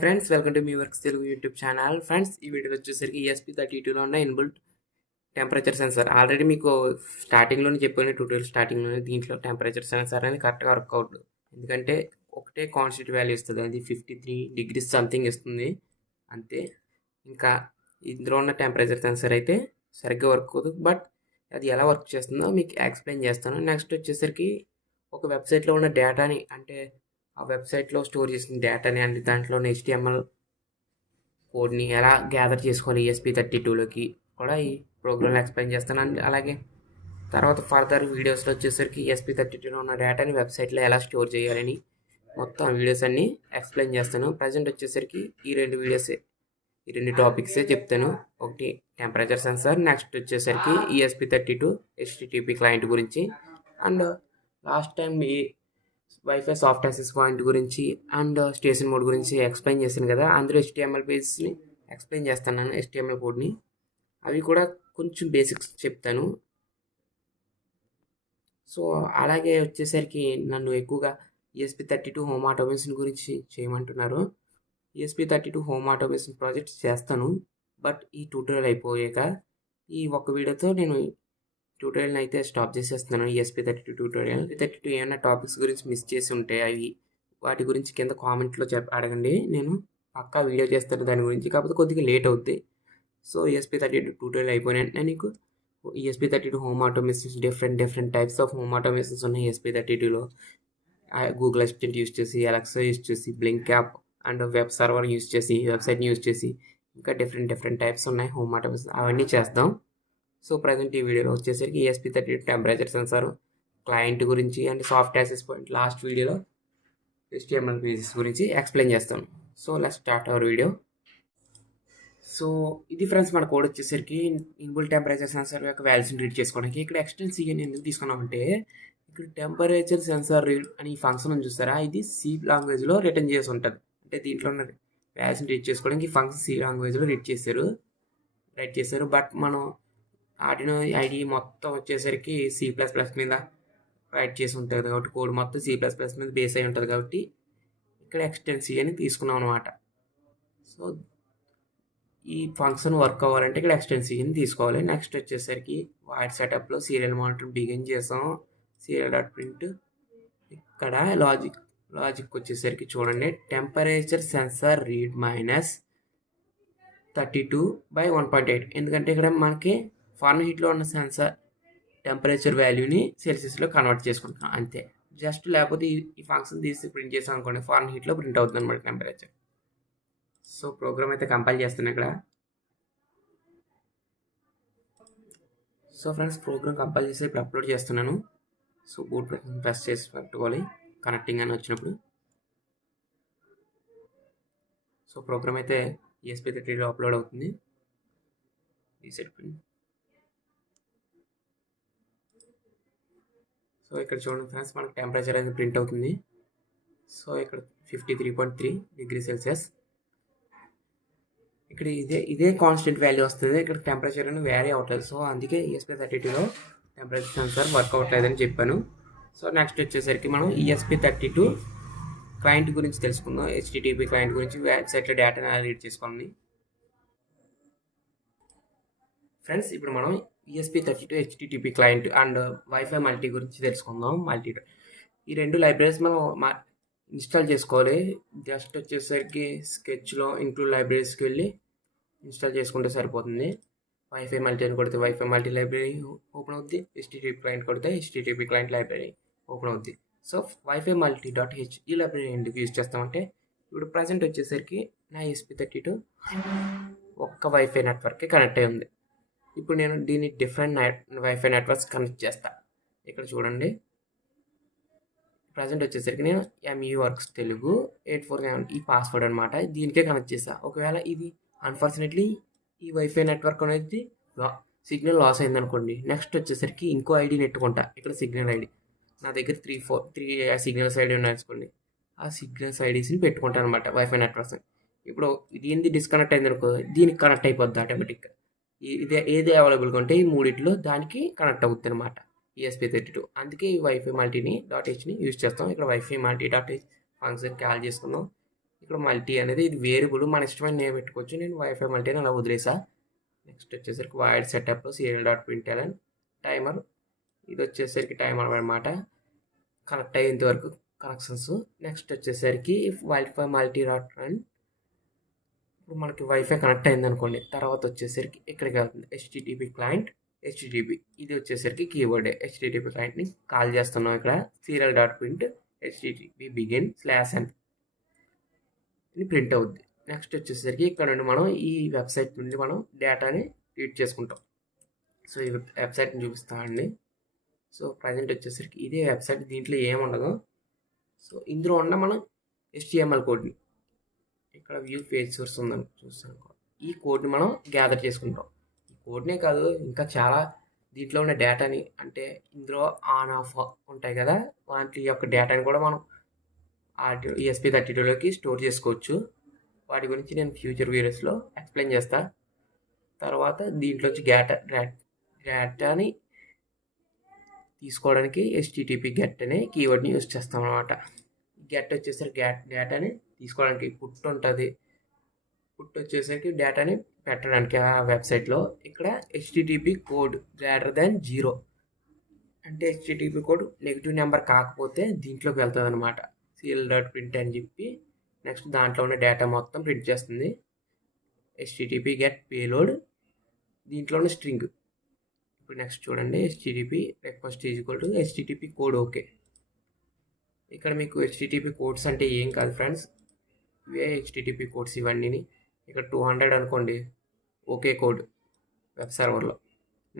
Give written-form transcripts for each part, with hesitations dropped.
Hi friends, welcome to meworkstelugu YouTube channel. Friends, ఈ వీడియోలో వచ్చేసరికి ESP32లో ఉన్న ఇన్బుల్ట్ టెంపరేచర్ సెన్సార్ ఆల్రెడీ మీకు స్టార్టింగ్లోనే చెప్పాను, ట్యూటోరియల్ స్టార్టింగ్లోనే. దీంట్లో టెంపరేచర్ సెన్సార్ అనేది కరెక్ట్గా వర్కౌట్, ఎందుకంటే ఒకటే కాన్స్టెంట్ వాల్యూ ఇస్తుంది, అది 53 degrees సంథింగ్ ఇస్తుంది అంతే. ఇంకా ఇందులో ఉన్న టెంపరేచర్ సెన్సార్ అయితే సరిగ్గా వర్క్ అవ్వదు, బట్ అది ఎలా వర్క్ చేస్తుందో మీకు ఎక్స్ప్లెయిన్ చేస్తాను. నెక్స్ట్ వచ్చేసరికి ఒక వెబ్సైట్లో ఉన్న డేటాని, అంటే ఆ వెబ్సైట్లో స్టోర్ చేసిన డేటాని, అంటే దాంట్లో HTML కోడ్ని ఎలా గ్యాదర్ చేసుకోవాలి ESP32లోకి కూడా ఈ ప్రోగ్రామ్లో ఎక్స్ప్లెయిన్ చేస్తాను. అండ్ అలాగే తర్వాత ఫర్దర్ వీడియోస్లో వచ్చేసరికి ESP32లో ఉన్న డేటాని వెబ్సైట్లో ఎలా స్టోర్ చేయాలని మొత్తం వీడియోస్ అన్నీ ఎక్స్ప్లెయిన్ చేస్తాను. ప్రజెంట్ వచ్చేసరికి ఈ రెండు టాపిక్సే చెప్తాను. ఒకటి టెంపరేచర్ సెన్సార్, నెక్స్ట్ వచ్చేసరికి ESP32 HTTP క్లయింట్ గురించి, అండ్ లాస్ట్ టైం ఈ వైఫై సాఫ్ట్ యాక్సెస్ పాయింట్ గురించి అండ్ స్టేషన్ మోడ్ గురించి ఎక్స్ప్లెయిన్ చేశాను కదా. అందులో HTML పేజెస్ని ఎక్స్ప్లెయిన్ చేస్తాను, HTML కోడ్ని. అవి కూడా కొంచెం బేసిక్స్ చెప్తాను. సో అలాగే వచ్చేసరికి నన్ను ఎక్కువగా ESP32 హోమ్ ఆటోమేషన్ గురించి చేయమంటున్నారు. ESP32 హోమ్ ఆటోమేషన్ ప్రాజెక్ట్ చేస్తాను, బట్ ఈ ట్యూటోరియల్ అయిపోయాక ఈ ఒక్క వీడియోతో నేను ట్యూటోరియల్ని అయితే స్టాప్ చేసేస్తున్నాను. ESP32 ట్యూటోరియల్ 32 ఏమైనా టాపిక్స్ గురించి మిస్ చేసి ఉంటే వాటి గురించి కింద కామెంట్లో అడగండి, నేను పక్కా వీడియో చేస్తాను దాని గురించి. కాకపోతే కొద్దిగా లేట్ అవుద్ది. సో ESP32 ట్యూటోరియల్ అయిపోయిన వెంటనే నీకు ESP32 home automations, different types of home automations ఉన్నాయి ESP32లో. గూగుల్ అసిస్టెంట్ యూస్ చేసి, అలెక్సా యూస్ చేసి, blink app and web server use చేసి, వెబ్సైట్ని యూస్ చేసి, ఇంకా డిఫరెంట్ టైప్స్ ఉన్నాయి హోమ్ ఆటోమేషన్. అవన్నీ చేస్తాం. సో ప్రజెంట్ ఈ వీడియోలో వచ్చేసరికి ESP32 టెంపరేచర్ సెన్సార్ క్లయింట్ గురించి and soft access point, last వీడియోలో HTML పేజెస్ గురించి ఎక్స్ప్లెయిన్ చేస్తాను. So let's start our video. So ఇది ఫ్రెండ్స్, మన కోడ్ వచ్చేసరికి ఇన్బుల్ టెంపరేచర్ సెన్సార్ యొక్క వాల్యూస్ని రీడ్ చేసుకోవడానికి. ఇక్కడ ఎక్స్టెన్సివ్ అని ఎందుకు తీసుకున్నామంటే, ఇక్కడ టెంపరేచర్ సెన్సార్ రీడ్ అని ఫంక్షన్ ఉంది చూస్తారా, ఇది C లాంగ్వేజ్లో రిటర్న్ చేసి ఉంటుంది. అంటే దీంట్లో ఉన్న వాల్యూస్ని రీడ్ చేసుకోవడానికి ఈ ఫంక్షన్ C లాంగ్వేజ్లో రైట్ చేశారు. బట్ మనం ఆర్డినో ఐడి మొత్తం వచ్చేసరికి C++ మీద రైట్ చేసి ఉంటుంది కాబట్టి, కోడ్ మొత్తం C++ మీద బేస్ అయి ఉంటుంది కాబట్టి ఇక్కడ ఎక్స్టెన్సివ్ అని తీసుకున్నాం అనమాట. సో ఈ ఫంక్షన్ వర్క్ అవ్వాలంటే ఇక్కడ ఎక్స్టెన్సివ్ అని తీసుకోవాలి. నెక్స్ట్ వచ్చేసరికి వాయిడ్ సెటప్లో సీరియల్ మానిటర్ బిగిన్ చేసాం, serial.print. ఇక్కడ లాజిక్ వచ్చేసరికి చూడండి, టెంపరేచర్ సెన్సార్ రీడ్ -32/1.8, ఎందుకంటే ఇక్కడ మనకి ఫారెన్హీట్లో ఉన్న సెన్సార్ టెంపరేచర్ వాల్యూని సెల్సియస్లో కన్వర్ట్ చేసుకుంటాం అంతే. జస్ట్ లేకపోతే ఈ ఫంక్షన్ తీసి ప్రింట్ చేసాం అనుకోండి, ఫారెన్హీట్లో ప్రింట్ అవుతుంది అనమాట టెంపరేచర్. సో ప్రోగ్రామ్ అయితే కంపైల్ చేస్తున్నాను ఇక్కడ. సో ఫ్రెండ్స్, ప్రోగ్రామ్ కంపైల్ చేసి ఇప్పుడు అప్లోడ్ చేస్తున్నాను. సో బూట్ ప్రెస్ చేసి పెట్టుకోవాలి కనెక్టింగ్ అని వచ్చినప్పుడు. సో ప్రోగ్రామ్ అయితే ESP32లో అప్లోడ్ అవుతుంది. Reset print. సో ఇక్కడ చూడండి ఫ్రెండ్స్, మనకు టెంపరేచర్ అనేది ప్రింట్ అవుతుంది. సో ఇక్కడ 53.3 డిగ్రీ సెల్సియస్. ఇక్కడ ఇదే కాన్స్టెంట్ వాల్యూ వస్తుంది, ఇక్కడ టెంపరేచర్ అనేది వేరీ అవ్వట్లేదు. సో అందుకే ESP32లో టెంపరేచర్ సెన్సార్ వర్క్ అవ్వట్లేదని చెప్పాను. సో నెక్స్ట్ వచ్చేసరికి మనం ESP32 క్లయింట్ గురించి తెలుసుకుందాం. HTTP క్లయింట్ గురించి, వెబ్సైట్లో డేటాని ఎలా రీడ్ చేసుకోవాలి. ఫ్రెండ్స్, ఇప్పుడు మనం ESP32 HTTP client and wifi multi గురించి తెలుసుకుందాం. ఈ రెండు లైబ్రరీస్ మనం ఇన్స్టాల్ చేసుకోవాలి. జస్ట్ వచ్చేసరికి స్కెచ్లో ఇంక్లూడ్ లైబ్రరీస్కి వెళ్ళి ఇన్స్టాల్ చేసుకుంటే సరిపోతుంది. వైఫై మల్టీ అని కొడితే వైఫై మల్టీ లైబ్రరీ ఓపెన్ అవుద్ది, HTTP క్లయింట్ కొడితే HTTP క్లయింట్ లైబ్రరీ ఓపెన్ అవుద్ది. సో వైఫై మల్టీ.h ఈ లైబ్రరీ ఎందుకు యూజ్ చేస్తామంటే, ఇప్పుడు ప్రజెంట్ వచ్చేసరికి నా ESP32 ఒక్క వైఫై నెట్వర్క్కి కనెక్ట్ అయి ఉంది. ఇప్పుడు నేను దీన్ని డిఫరెంట్ వైఫై నెట్వర్క్స్ కనెక్ట్ చేస్తాను. ఇక్కడ చూడండి, ప్రజెంట్ వచ్చేసరికి నేను meworkstelugu 847 ఈ పాస్వర్డ్ అనమాట, దీనికే కనెక్ట్ చేసా. ఒకవేళ ఇది అన్ఫార్చునేట్లీ ఈ వైఫై నెట్వర్క్ అనేది సిగ్నల్ లాస్ అయిందనుకోండి, నెక్స్ట్ వచ్చేసరికి ఇంకో ఐడి నెట్టుకుంటా. ఇక్కడ సిగ్నల్ ఐడి నా దగ్గర 3 సిగ్నల్స్ ఐడి ఉన్నాయనుకోండి, ఆ సిగ్నల్స్ ఐడీస్ని పెట్టుకుంటాను అనమాట వైఫై నెట్వర్క్స్. ఇప్పుడు దీనికి డిస్కనెక్ట్ అయిందనుకో, దీనికి కనెక్ట్ అయిపోద్ది ఆటోమేటిక్గా. ఏది అవైలబుల్గా ఉంటే ఈ మూడిట్లో దానికి కనెక్ట్ అవుతుంది అనమాట ESP32. అందుకే ఈ వైఫై మల్టీని .hని యూజ్ చేస్తాం. ఇక్కడ wifi multi .h function call చేసుకుందాం. ఇక్కడ మల్టీ అనేది ఇది వేరియబుల్, మన ఇష్టమైన నేమ్ పెట్టుకోవచ్చు. నేను వైఫై మల్టీ అని అలా వదిలేసా. నెక్స్ట్ వచ్చేసరికి వాయిడ్ సెటప్లో serial.println టైమర్, ఇది వచ్చేసరికి టైమర్ అనమాట, కనెక్ట్ అయ్యేంత వరకు కనెక్షన్స్. నెక్స్ట్ వచ్చేసరికి వైఫై మల్టీ డాట్ రన్, ఇప్పుడు మనకి వైఫై కనెక్ట్ అయింది అనుకోండి, తర్వాత వచ్చేసరికి ఇక్కడికి వెళ్తుంది http క్లయింట్ http, ఇది వచ్చేసరికి కీవర్డ్ http క్లయింట్ని కాల్ చేస్తున్నాం. ఇక్కడ serial.print http begin /n ఇది ప్రింట్ అవుద్ది. నెక్స్ట్ వచ్చేసరికి ఇక్కడ నుండి మనం ఈ వెబ్సైట్ నుండి మనం డేటాని రీడ్ చేసుకుంటాం. సో ఈ వెబ్సైట్ని చూపిస్తామండి. సో ప్రజెంట్ వచ్చేసరికి ఇదే వెబ్సైట్, దీంట్లో ఏముండదు. సో ఇందులో ఉన్న మనం HTML కోడ్ని, ఇక్కడ వ్యూ పేజ్ సోర్స్ ఉందని చూస్తాం, ఈ కోడ్ని మనం గ్యాదర్ చేసుకుంటాం. ఈ కోడ్నే కాదు ఇంకా చాలా దీంట్లో ఉన్న డేటాని, అంటే ఇందులో ఆన్ ఆఫ్ ఉంటాయి కదా, వాటి యొక్క డేటాని కూడా మనం ESP32లోకి స్టోర్ చేసుకోవచ్చు. వాటి గురించి నేను ఫ్యూచర్ వీడియోస్లో ఎక్స్ప్లెయిన్ చేస్తా. తర్వాత దీంట్లోంచి డేటాని తీసుకోవడానికి HTTP గెట్ అనే కీవర్డ్ని యూజ్ చేస్తాం అనమాట. గెట్ వచ్చేసరికి డేటాని తీసుకోవడానికి, పుట్ ఉంటుంది, పుట్ వచ్చేసరికి డేటాని పెట్టడానికి ఆ వెబ్సైట్లో. ఇక్కడ HTTP కోడ్ >0 అంటే HTTP కోడ్ నెగిటివ్ నెంబర్ కాకపోతే దీంట్లోకి వెళ్తుంది అనమాట. serial.print అని చెప్పి నెక్స్ట్ దాంట్లో ఉన్న డేటా మొత్తం ప్రింట్ చేస్తుంది. HTTP గెట్ పేలోడ్, దీంట్లో ఉన్న స్ట్రింగ్. ఇప్పుడు నెక్స్ట్ చూడండి, HTTP request HTTP code okay. ఇక్కడ మీకు HTTP కోడ్స్ అంటే ఏం కాదు ఫ్రెండ్స్, ఇవే HTTP కోడ్స్ ఇవన్నీ. ఇక్కడ 200 అనుకోండి ఓకే కోడ్ వెబ్ సర్వర్లో.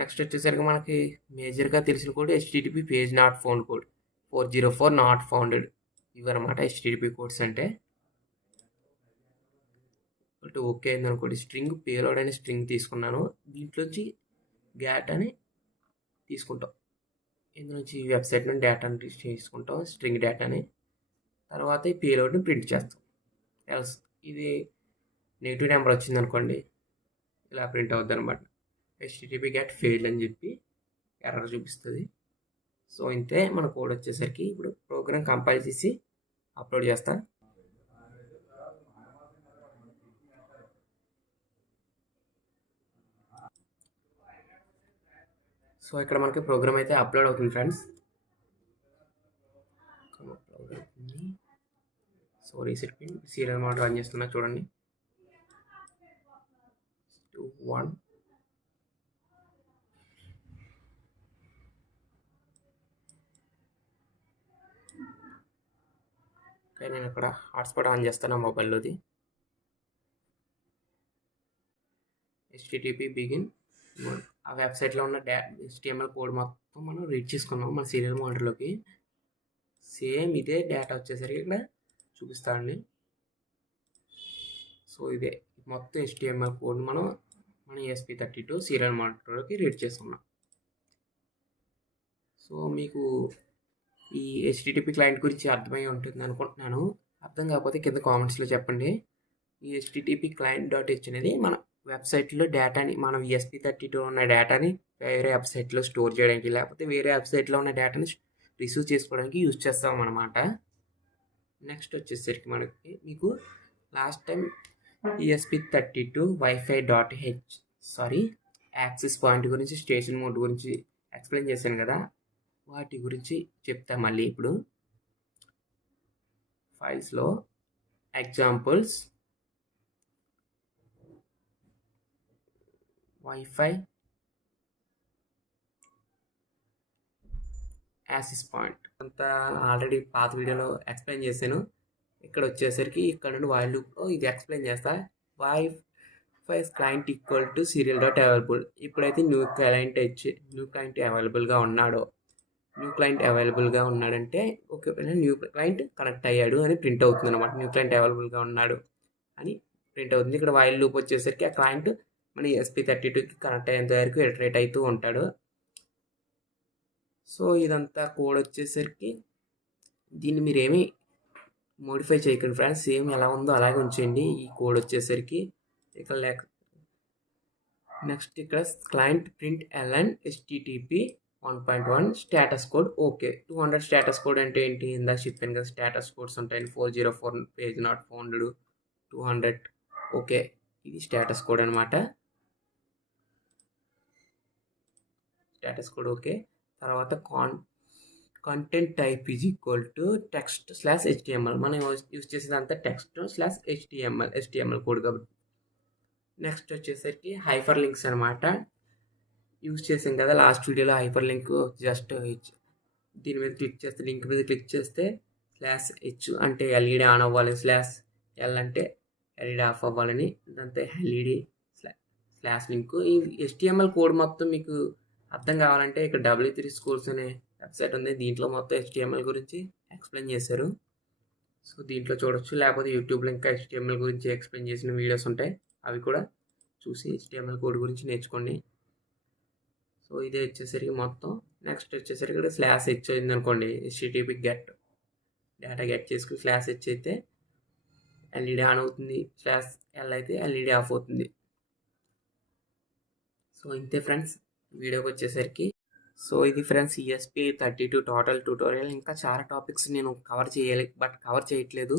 నెక్స్ట్ వచ్చేసరికి మనకి మేజర్గా తెలిసిన code HTTP page not found code 404 not founded, ఇవన్నమాట HTTP కోడ్స్ అంటే. ఓకే అయింది అనుకోండి, స్ట్రింగ్ పేలోడ్ అనే స్ట్రింగ్ తీసుకున్నాను, దీంట్లోంచి డేటాని తీసుకుంటాం. ఇందులోంచి ఈ వెబ్సైట్ నుండి డేటాని తీసుకుంటాం, స్ట్రింగ్ డేటాని. తర్వాత ఈ పేలోడ్ని ప్రింట్ చేస్తాం. ఎల్స్ ఇది నెగిటివ్ నెంబర్ వచ్చింది అనుకోండి, ఇలా ప్రింట్ అవుద్ది అనమాట. HTTP గెట్ ఫెయిల్ అని చెప్పి ఎర్రర్ చూపిస్తుంది. సో ఇంతే మన కోడ్ వచ్చేసరికి. ఇప్పుడు ప్రోగ్రామ్ కంపైల్ చేసి అప్లోడ్ చేస్తా. సో ఇక్కడ మనకి ప్రోగ్రామ్ అయితే అప్లోడ్ అవుతుంది friends. So reset pin serial mode run చేస్తున్నా చూడండి. 2 1 ఓకే, నేను ఇక్కడ హాట్స్పాట్ ఆన్ చేస్తాను నా మొబైల్లోది. HTTP బిగిన్, ఆ వెబ్సైట్లో ఉన్న HTML కోడ్ మొత్తం మనం రీడ్ చేసుకున్నాం మన సీరియల్ మోడల్లోకి. సేమ్ ఇదే డేటా వచ్చేసరికి ఇక్కడ చూపిస్తానండి. సో ఇదే మొత్తం HTML కోడ్ మన ESP32 సీరియల్ మోడల్లోకి రీడ్ చేసుకున్నాం. సో మీకు ఈ HTTP క్లయింట్ గురించి అర్థమై ఉంటుంది అనుకుంటున్నాను. అర్థం కాకపోతే కింద కామెంట్స్లో చెప్పండి. ఈ HTTP client.h అనేది మన వెబ్సైట్లో డేటాని, మనం ESP32 ఉన్న డేటాని వేరే వెబ్సైట్లో స్టోర్ చేయడానికి, లేకపోతే వేరే వెబ్సైట్లో ఉన్న డేటాని రిసీవ్ చేసుకోవడానికి యూజ్ చేస్తాం అనమాట. నెక్స్ట్ వచ్చేసరికి మనకి మీకు last time ESP32 wifi.h access point గురించి, స్టేషన్ మోడ్ గురించి ఎక్స్ప్లెయిన్ చేశాను కదా, వాటి గురించి చెప్తా మళ్ళీ. ఇప్పుడు ఫైల్స్లో ఎగ్జాంపుల్స్ వైఫై యాక్సెస్ పాయింట్ అంతా ఆల్రెడీ పాత వీడియోలో ఎక్స్ప్లెయిన్ చేశాను. ఇక్కడ వచ్చేసరికి ఇక్కడ నుండి వైల్ లూప్లో ఇది ఎక్స్ప్లెయిన్ చేస్తా. Wifi client equal to serial.available. ఇప్పుడైతే న్యూ క్లయింట్ అవైలబుల్గా ఉన్నాడంటే ఓకే, న్యూ క్లయింట్ కనెక్ట్ అయ్యాడు అని ప్రింట్ అవుతుంది అనమాట. న్యూ క్లయింట్ అవైలబుల్గా ఉన్నాడు అని ప్రింట్ అవుతుంది. ఇక్కడ వైల్ లూప్ వచ్చేసరికి ఆ క్లయింట్ మన ESP32కి కనెక్ట్ అయ్యేంత వరకు ఇటరేట్ అవుతూ ఉంటాడు. సో ఇదంతా కోడ్ వచ్చేసరికి దీన్ని మీరేమీ మోడిఫై చేయకండి ఫ్రెండ్స్, సేమ్ ఎలా ఉందో అలాగే ఉంచండి ఈ కోడ్ వచ్చేసరికి. ఇక్కడ నెక్స్ట్ ఇక్కడ client print ln HTTP 1.1 status code okay. 200 status code అంటే ఏంటి? ఇందాక చెప్పాను కదా, స్టేటస్ కోడ్స్ ఉంటాయని. 404 పేజ్ నాట్ ఫౌండ్, 200 ఓకే. ఇది స్టేటస్ కోడ్ అనమాట. Status code okay. తర్వాత content type is equal to text slash HTML. మనం యూజ్ చేసేదంతా టెక్స్ట్ స్లాష్ హెచ్టిఎంఎల్ కోడ్ కాబట్టి. నెక్స్ట్ వచ్చేసరికి హైపర్ లింక్స్ అనమాట. యూజ్ చేసాం కదా లాస్ట్ వీడియోలో హైపర్ లింక్. జస్ట్ దీని మీద క్లిక్ చేస్తే, లింక్ మీద క్లిక్ చేస్తే స్లాష్ హెచ్ అంటే ఎల్ఈడి ఆన్ అవ్వాలి, స్లాష్ ఎల్ అంటే ఎల్ఈడి ఆఫ్ అవ్వాలని, ఇదంతా ఎల్ఈడి స్లాష్ లింక్. ఈ హెచ్టిఎంఎల్ కోడ్ మొత్తం మీకు అర్థం కావాలంటే ఇక్కడ W3 స్కూల్స్ అనే వెబ్సైట్ ఉంది. దీంట్లో మొత్తం హెచ్టిఎంఎల్ గురించి ఎక్స్ప్లెయిన్ చేశారు. సో దీంట్లో చూడొచ్చు. లేకపోతే యూట్యూబ్లో ఇంకా హెచ్టిఎంఎల్ గురించి ఎక్స్ప్లెయిన్ చేసిన వీడియోస్ ఉంటాయి, అవి కూడా చూసి హెచ్టిఎంఎల్ కోడ్ గురించి నేర్చుకోండి. సో ఇదే వచ్చేసరికి మొత్తం. నెక్స్ట్ వచ్చేసరికి ఇక్కడ స్లాష్ హెచ్ అయింది అనుకోండి, HTTP గెట్ డేటా గెట్ చేసుకుని స్లాష్ హెచ్ అయితే ఎల్ఈడి ఆన్ అవుతుంది, స్లాష్ ఎల్ అయితే ఎల్ఈడి ఆఫ్ అవుతుంది. సో ఇంతే ఫ్రెండ్స్ వీడియోకి వచ్చేసరికి. సో ఇది ఫ్రెండ్స్ ESP32 టోటల్ ట్యూటోరియల్. ఇంకా చాలా టాపిక్స్ నేను కవర్ చేయాలి, బట్ కవర్ చేయట్లేదు.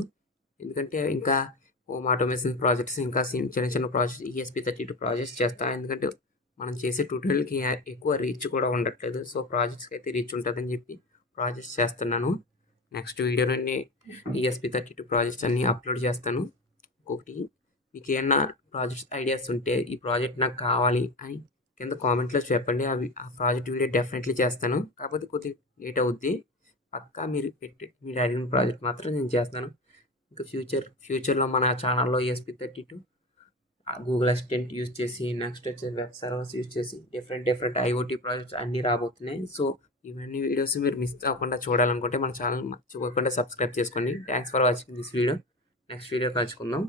ఎందుకంటే ఇంకా హోమ్ ఆటోమేషన్ ప్రాజెక్ట్స్, ఇంకా చిన్న చిన్న ప్రాజెక్ట్స్, ESP32 ప్రాజెక్ట్స్ చేస్తాను. ఎందుకంటే మనం చేసే ట్యూటోరియల్కి ఎక్కువ రీచ్ కూడా ఉండట్లేదు. సో ప్రాజెక్ట్స్కి అయితే రీచ్ ఉంటుందని చెప్పి ప్రాజెక్ట్స్ చేస్తున్నాను. నెక్స్ట్ వీడియోలోని ESP32 ప్రాజెక్ట్స్ అన్నీ అప్లోడ్ చేస్తాను. ఇంకొకటి, మీకు ఏమన్నా ప్రాజెక్ట్స్ ఐడియాస్ ఉంటే ఈ ప్రాజెక్ట్ నాకు కావాలి అని కింద కామెంట్లో చెప్పండి. ఆ ప్రాజెక్ట్ వీడియో డెఫినెట్లీ చేస్తాను. కాకపోతే కొద్దిగా లేట్ అవుద్ది. పక్కా మీరు అడిగిన ప్రాజెక్ట్ మాత్రం నేను చేస్తాను. ఇంకా ఫ్యూచర్లో మన ఛానల్లో ESP32 గూగుల్ అసిస్టెంట్ యూజ్ చేసి, నెక్స్ట్ వచ్చేసి వెబ్ సర్వర్స్ యూజ్ చేసి డిఫరెంట్ IoT ప్రాజెక్ట్స్ అన్నీ రాబోతున్నాయి. సో ఇవన్నీ వీడియోస్ మీరు మిస్ అవ్వకుండా చూడాలనుకుంటే మన ఛానల్ మర్చిపోకుండా సబ్స్క్రైబ్ చేసుకోండి. Thanks for watching this video. Next video కలుసుకుందాం.